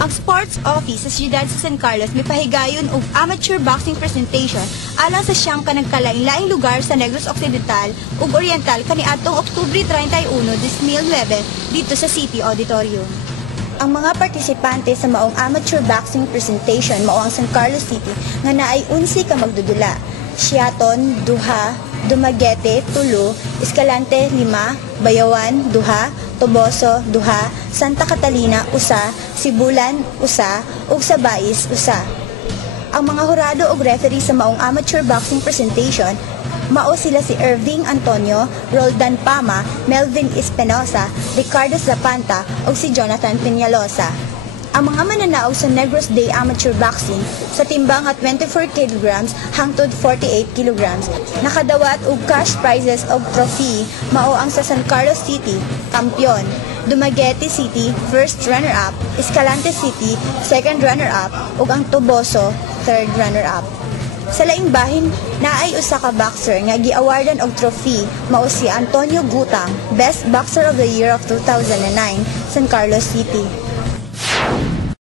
Ang sports office sa siyudad sa San Carlos may pahigayon og amateur boxing presentation alang sa siyang kanagkalain-laing lugar sa Negros Occidental ug Oriental kaniadtong Oktubre 31, 2009 dito sa City Auditorium. Ang mga partisipante sa maong amateur boxing presentation mao ang San Carlos City nga naay 11 ka magdudula. Siaton, Duha, Dumaguete, Tulo, Escalante, 5, Bayawan, Duha, Toboso, Duha, Santa Catalina, Usa, Sibulan, Usa, ug Sabais, Usa. Ang mga hurado ug referee sa maong amateur boxing presentation mao sila si Irving Antonio, Roldan Pama, Melvin Espinosa, Ricardo Zapanta ug si Jonathan Peñalosa. Ang mga mananaog sa Negros Day Amateur Boxing sa timbang at 24 kg hangtod 48 kg nakadawat og cash prizes og trophy mao ang sa San Carlos City, kampiyon, Dumaguete City, first runner-up, Escalante City, second runner-up ug ang Toboso, third runner-up. Sa laing bahin, naay usa ka boxer nga gi-awardan og trophy mao si Antonio Gutang, Best Boxer of the Year of 2009, San Carlos City.